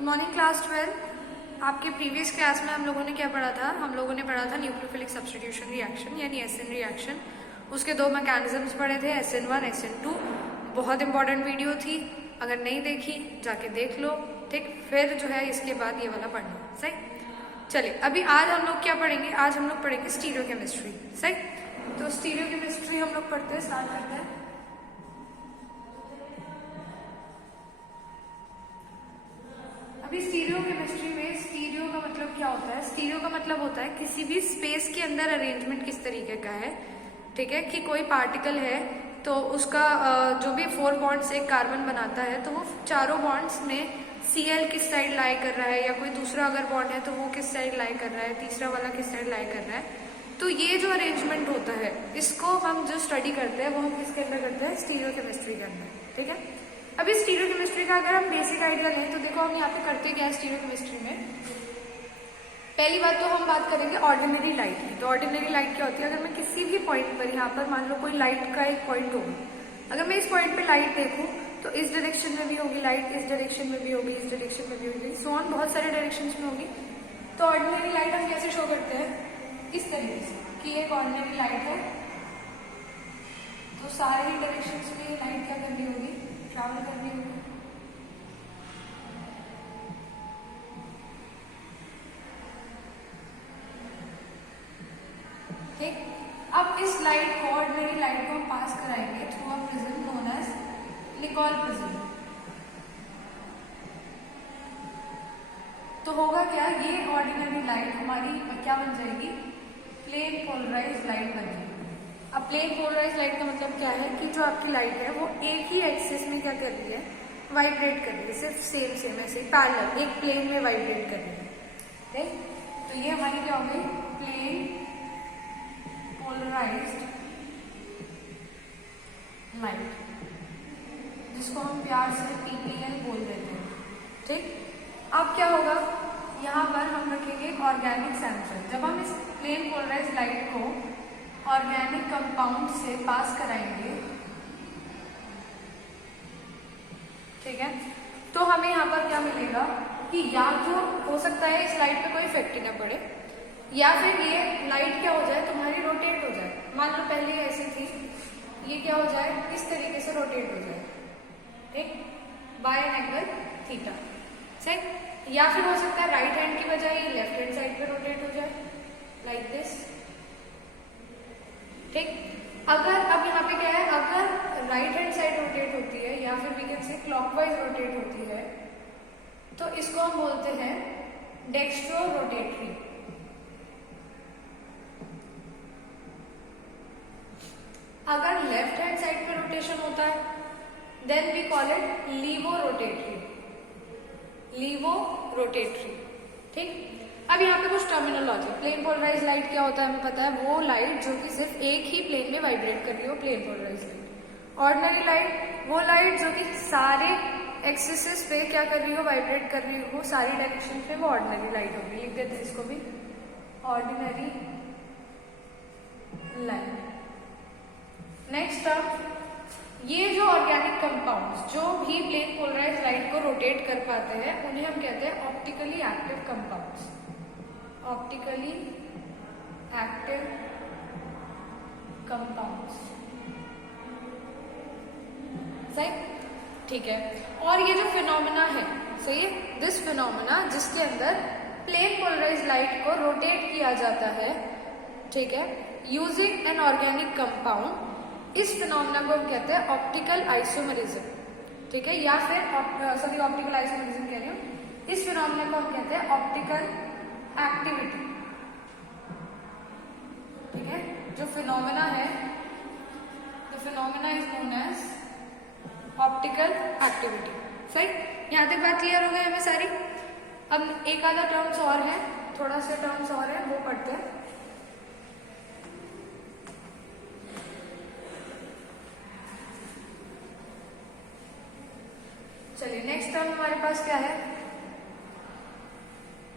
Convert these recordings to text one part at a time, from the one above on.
Good morning class 12। आपके previous class में हम लोगों ने क्या पढ़ा था? हम लोगों ने पढ़ा था न्यूक्लियोफिलिक सब्स्टिट्यूशन रिएक्शन यानी एसएन रिएक्शन। उसके दो मैकेनिज्म्स पढ़े थे, SN1 SN2। बहुत इंपॉर्टेंट वीडियो थी, अगर नहीं देखी जाके देख लो, ठीक। फिर जो है इसके बाद ये वाला पढ़ना, सही। चलिए अभी आज हम लोग क्या पढ़ेंगे? आज हम लोग पढ़ेंगे स्टीरियोकेमिस्ट्री, सही। तो स्टीरियोकेमिस्ट्री हम लोग पढ़ते हैं, स्टार्ट करते हैं। अभी स्टीरियोकेमिस्ट्री में स्टीरियो का मतलब क्या होता है? स्टीरियो का मतलब होता है किसी भी स्पेस के अंदर अरेंजमेंट किस तरीके का है, ठीक है। कि कोई पार्टिकल है तो उसका जो भी 4 बॉन्ड्स एक कार्बन बनाता है तो वो चारों बॉन्ड्स में Cl किस साइड लाई कर रहा है, या कोई दूसरा अगर बॉन्ड है तो वो किस साइड लाई कर रहा है, तीसरा वाला किस साइड लाई कर रहा है। तो ये जो अरेंजमेंट होता है इसको हम जो स्टडी करते हैं वो हम किसके अंदर करते हैं? स्टीरियोकेमिस्ट्री के अंदर, ठीक है। अभी स्टीरियोकेमिस्ट्री का अगर हम बेसिक आइडिया लें तो देखो हम यहाँ पे करते क्या है स्टीरियोकेमिस्ट्री में। पहली बात तो हम बात करेंगे ऑर्डिनरी लाइट की। तो ऑर्डिनरी लाइट क्या होती है? अगर मैं किसी भी पॉइंट पर, यहाँ पर मान लो कोई लाइट का एक पॉइंट होगा, अगर मैं इस पॉइंट पे लाइट देखूं तो इस डायरेक्शन में भी होगी लाइट, इस डायरेक्शन में भी होगी, इस डायरेक्शन में भी होगी, सो ऑन बहुत सारे डायरेक्शन में होगी। तो ऑर्डिनरी लाइट हम कैसे शो करते हैं? इस तरीके से कि एक ऑर्डिनरी लाइट है तो सारे ही डायरेक्शन में लाइट क्या करनी होगी? ट्रैवल करनी होगी। ठीक, अब इस लाइट को, ऑर्डिनरी लाइट को हम पास कराएंगे through a prism known as Nicol prism. तो होगा क्या? ये ऑर्डिनरी लाइट हमारी क्या बन जाएगी? प्लेन पोलराइज्ड लाइट बन जाएगी। अब प्लेन पोलराइज्ड लाइट का मतलब क्या है कि जो आपकी लाइट है वो एक ही एक्सिस में क्या कर रही है? वाइब्रेट कर रही है, सिर्फ सेम ऐसे पैरेलल एक प्लेन में वाइब्रेट कर रही है, ठीक। तो ये हमारी क्या हो गई? प्लेन पोलराइज्ड लाइट, जिसको हम प्यार से PPL बोल देते हैं, ठीक। अब क्या होगा? यहाँ पर हम रखेंगे एक ऑर्गेनिक सैंपल। जब हम इस प्लेन पोलराइज्ड लाइट को ऑर्गेनिक कंपाउंड से पास कराएंगे, ठीक है, तो हमें यहाँ पर क्या मिलेगा कि या तो हो सकता है इस लाइट पे कोई इफेक्ट ही ना पड़े, या फिर ये लाइट क्या हो जाए? तुम्हारी रोटेट हो जाए। मान लो पहले ऐसी थी, ये क्या हो जाए? इस तरीके से रोटेट हो जाए, ठीक, बाय एन एंगल थीटा, सही। या फिर हो सकता है राइट हैंड की बजाय ये लेफ्ट हैंड साइड पे रोटेट हो जाए, लाइक दिस, ठीक। अगर अब यहाँ पे क्या है? अगर राइट हैंड साइड रोटेट होती है या फिर we can say clockwise rotate होती है तो इसको हम बोलते हैं डेक्स्ट्रो रोटेटरी। अगर लेफ्ट हैंड साइड पे रोटेशन होता है then we call it laevo rotatory, laevo rotatory, ठीक। अब यहाँ पे कुछ टर्मिनोलॉजी। प्लेन पोलराइज्ड लाइट क्या होता है हमें पता है, वो लाइट जो कि सिर्फ एक ही प्लेन में वाइब्रेट कर रही हो, plane polarised light. Ordinary light वो लाइट जो कि सारे एक्सिस पे क्या कर रही हो? वाइब्रेट कर रही हो, सारी डायरेक्शन पे, वो ऑर्डिनरी लाइट होगी। लिख देते हैं इसको भी, ऑर्डिनरी लाइट। नेक्स्ट टर्म, ये जो ऑर्गेनिक कंपाउंड्स जो भी प्लेन पोलराइज्ड लाइट को रोटेट कर पाते हैं उन्हें हम कहते हैं optically active compounds. Optically active compounds, सही, ठीक है। और ये जो फिनोमेना है, सही है, दिस फिनोमेना जिसके अंदर प्लेन पोलराइज्ड लाइट को रोटेट किया जाता है, ठीक है, यूजिंग एन ऑर्गेनिक कंपाउंड, इस फिनोमेना को हम कहते हैं ऑप्टिकल आइसोमरिज्म, ठीक है। या फिर ऑप्टिकल आइसोमरिज्म कह रही हूँ, इस फिनोमेना को हम कहते हैं ऑप्टिकल एक्टिविटी, ठीक है। जो फिनोमेना है, the phenomena is known as optical activity, सही। यहाँ तक बात क्लियर हो गई हमें सारी। अब एक आधा टर्म्स और है, थोड़ा सा टर्म्स और है, वो पढ़ते हैं। चलिए नेक्स्ट टर्म हमारे पास क्या है?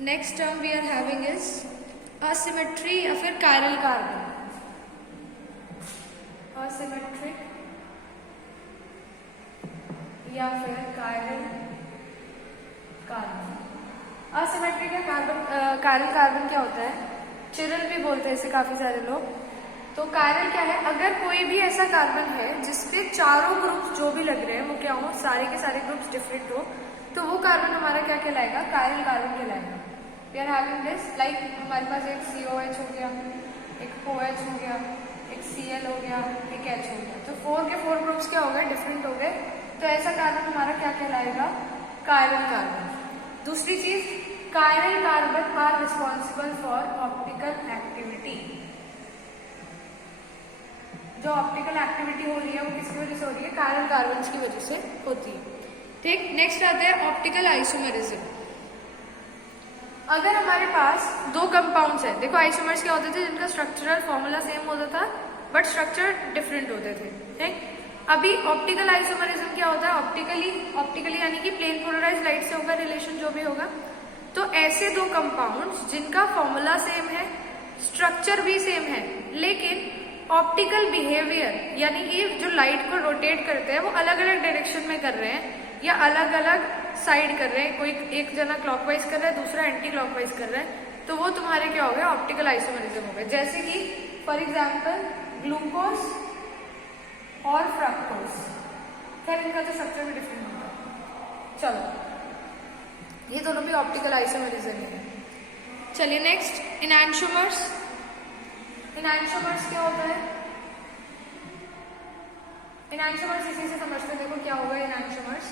Next term we are having is asymmetry या फिर कायरल कार्बन। असिमेट्रिक या फिर कायरल कार्बन। असिमेट्रिक है कायरल कार्बन क्या होता है, चिरल भी बोलते हैं इसे काफी सारे लोग। तो कायरल क्या है, अगर कोई भी ऐसा कार्बन है जिसपे चारों ग्रुप्स जो भी लग रहे हैं वो क्या हो, सारे के सारे ग्रुप्स डिफरेंट हो, तो वो कार्बन हमारा क्या कहलाएगा, कायरल कार्बन कहलाएगा। We are having this like हमारे पास एक COH हो गया, एक OH हो गया, एक Cl हो गया, एक H हो गया, तो 4 के 4 ग्रुप्स क्या हो गए, डिफरेंट हो गए, तो ऐसा कार्बन हमारा क्या कहलाएगा, कायरल कार्बन। दूसरी चीज, chiral carbon are responsible for optical activity. जो ऑप्टिकल एक्टिविटी हो रही है वो किसकी वजह से हो रही है, कायरल कार्बन की वजह से होती है। ठीक, नेक्स्ट आता है ऑप्टिकल आइसोमरिज्म। अगर हमारे पास दो कंपाउंड्स है, देखो आइसोमर्स क्या होते थे, जिनका स्ट्रक्चरल फॉर्मूला सेम होता था बट स्ट्रक्चर डिफरेंट होते थे। ठीक, अभी ऑप्टिकल आइसोमरिज्म क्या होता है, ऑप्टिकली यानी कि प्लेन पोलराइज लाइट से होगा रिलेशन जो भी होगा। तो ऐसे दो कंपाउंड्स जिनका फॉर्मूला सेम है, स्ट्रक्चर भी सेम है, लेकिन ऑप्टिकल बिहेवियर यानी कि जो लाइट को रोटेट करते हैं वो अलग अलग डायरेक्शन में कर रहे हैं या अलग अलग साइड कर रहे हैं, कोई एक जना क्लॉकवाइज कर रहा है, दूसरा एंटी क्लॉकवाइज कर रहा है, तो वो तुम्हारे क्या हो गए, ऑप्टिकल आइसोमरिज्म हो गए। जैसे कि फॉर एग्जाम्पल ग्लूकोज और फ्रक्टोज, खैर इनका तो स्ट्रक्चर भी डिफरेंट होता है। चलो, ये दोनों भी ऑप्टिकल आइसोमरिज्म है। चलिए नेक्स्ट, इनैंशोमर्स। इनैंशोमर्स क्या होता है, इनैंशोमर्स इसी से समझते हैं। देखो क्या होगा इनैंशोमर्स,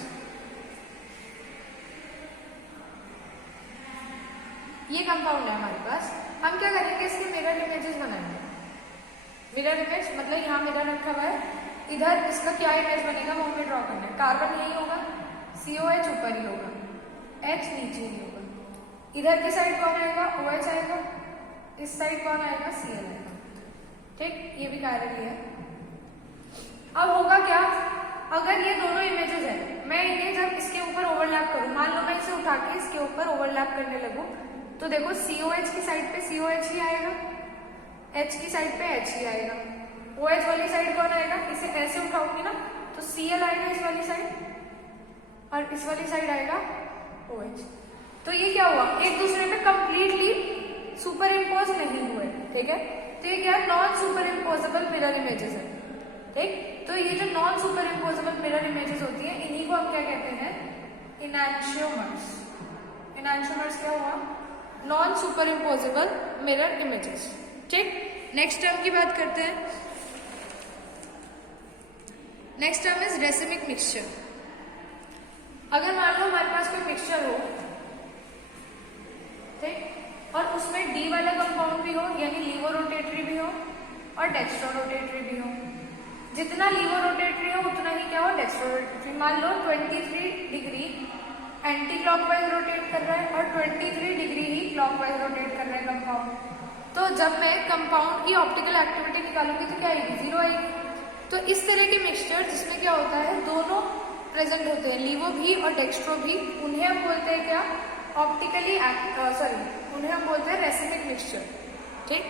ये कंपाउंड है हमारे पास, हम क्या करेंगे, इसके मिरर इमेजेस बनाएंगे। मिरर इमेज मतलब यहाँ मिरर रखा हुआ है, इधर इसका क्या इमेज बनेगा वो हमें ड्रॉ करना है। कार्बन यही होगा, COH ऊपर ही होगा, H नीचे ही होगा, इधर की साइड कौन आएगा, OH आएगा, इस साइड कौन आएगा, Cl आएगा। ठीक, ये भी कायरल है। अब होगा क्या, अगर ये दोनों इमेजेस है, मैं इन्हें जब इसके ऊपर ओवरलैप करूं, मान लो मैं इसे उठा के इसके ऊपर ओवरलैप करने लगूं, तो देखो COH की साइड पे COH ही आएगा, H की साइड पे H ही आएगा, OH वाली साइड कौन आएगा, इसे ऐसे उठाऊंगी ना तो Cl आएगा इस वाली साइड और इस वाली साइड आएगा OH। तो ये क्या हुआ, एक दूसरे पे कंप्लीटली सुपर इम्पोज नहीं हुए। ठीक है, तो ये क्या, non super imposable mirror images है। ठीक, तो ये जो non super imposable mirror images होती है, इन्हीं को हम क्या कहते हैं, इनैंशियोमर्स। इनैंशियोमर्स क्या हुआ, non super imposable mirror images. ठीक, नेक्स्ट टर्म की बात करते हैं। Next term is racemic mixture. अगर मान लो हमारे पास कोई मिक्सचर हो, ठीक, और उसमें D वाला कंपाउंड भी हो यानी लीवो रोटेटरी भी हो और डेक्स्ट्रो रोटेटरी भी हो। जितना लीवो रोटेटरी हो उतना ही क्या हो, डेक्स्ट्रो रोटेटरी। मान लो 23 डिग्री एंटी क्लॉकवाइज रोटेट कर रहा है और 23 डिग्री ही क्लॉकवाइज रोटेट कर रहा है कंपाउंड। तो जब मैं कंपाउंड की ऑप्टिकल एक्टिविटी निकालूंगी तो क्या आएगी, 0 आएगी। तो इस तरह के मिक्सचर जिसमें क्या होता है, दोनों प्रेजेंट होते हैं, लीवो भी और डेक्स्ट्रो भी, उन्हें हम बोलते हैं क्या, ऑप्टिकली उन्हें हम बोलते हैं रेसिमिक मिक्सचर। ठीक,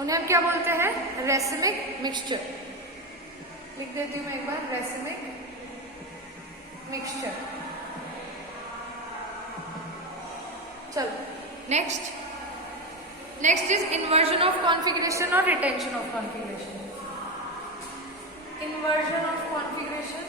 उन्हें हम क्या बोलते हैं, रेसिमिक मिक्सचर। लिख देती हूँ मैं एक बार, रेसिमिक मिक्सचर। चलो next is inversion of configuration और retention of configuration. Inversion of configuration,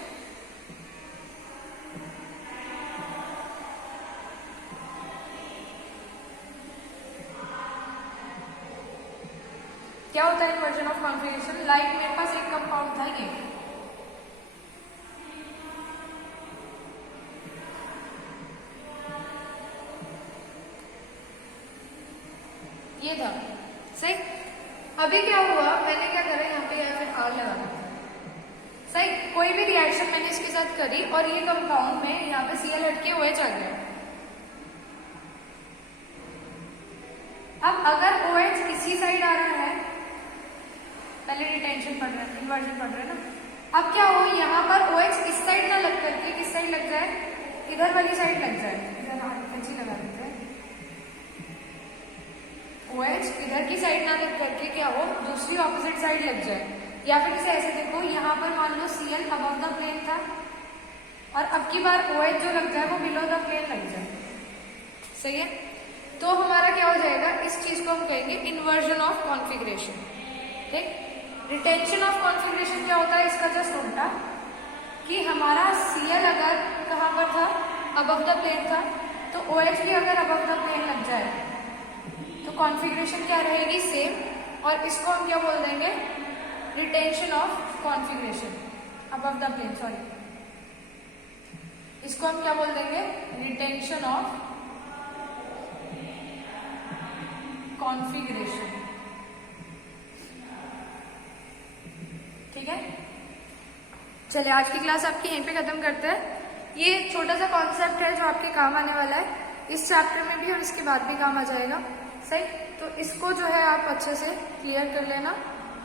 क्या होता है इन्वर्जन ऑफ कॉन्फिगरेशन, लाइक मेरे पास एक कंपाउंड था ये था सही। अभी क्या हुआ, मैंने क्या करा, यहाँ पे या फिर R लगा दिया। सही, कोई भी रिएक्शन मैंने इसके साथ करी और ये कंपाउंड में यहाँ पे Cl हट के OH आ गया। अब अगर OH इसी साइड आ रहा है, पहले रिटेंशन पढ़ रहे हैं, इन्वर्जन पढ़ रहे हैं ना। अब क्या हो, यहाँ पर OH इस साइड ना लग करके किस साइड लग जाए, इधर वाली साइड लग जाए। इधर अच्छी लगा देते हैं, OH इधर की साइड ना लग करके क्या हो, दूसरी ऑपोजिट साइड लग जाए। या फिर इसे ऐसे देखो, यहाँ पर मान लो Cl अबव द प्लेन था और अब की बार OH जो लग जाए वो बिलो द प्लेन लग जाए। सही है। तो हमारा क्या हो जाएगा, इस चीज को हम कहेंगे इन्वर्जन ऑफ कॉन्फ़िगरेशन। ठीक, रिटेंशन ऑफ कॉन्फ़िगरेशन क्या होता है, इसका जस्ट उल्टा, कि हमारा Cl अगर कहाँ पर था, अबव द प्लेन था, तो OH भी अगर अबव द प्लेन लग जाए तो कॉन्फ़िगरेशन क्या रहेगी, सेम। और इसको हम क्या बोल देंगे, retention of configuration above the plane, sorry, इसको हम क्या बोल देंगे, रिटेंशन ऑफ कॉन्फ़िगरेशन। ठीक है, चलिए आज की क्लास आपकी यहीं पे खत्म करते हैं। ये छोटा सा कॉन्सेप्ट है जो आपके काम आने वाला है, इस चैप्टर में भी और इसके बाद भी काम आ जाएगा। सही, तो इसको जो है आप अच्छे से क्लियर कर लेना।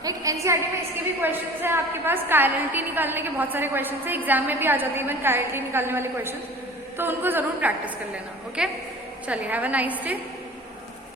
एक एनसीईआरटी में इसके भी क्वेश्चंस हैं आपके पास, काइनेलिटी निकालने के बहुत सारे क्वेश्चंस हैं, एग्जाम में भी आ जाते हैं इवन काइनेलिटी निकालने वाले क्वेश्चंस, तो उनको जरूर प्रैक्टिस कर लेना। ओके, चलिए, हैव अ नाइस डे।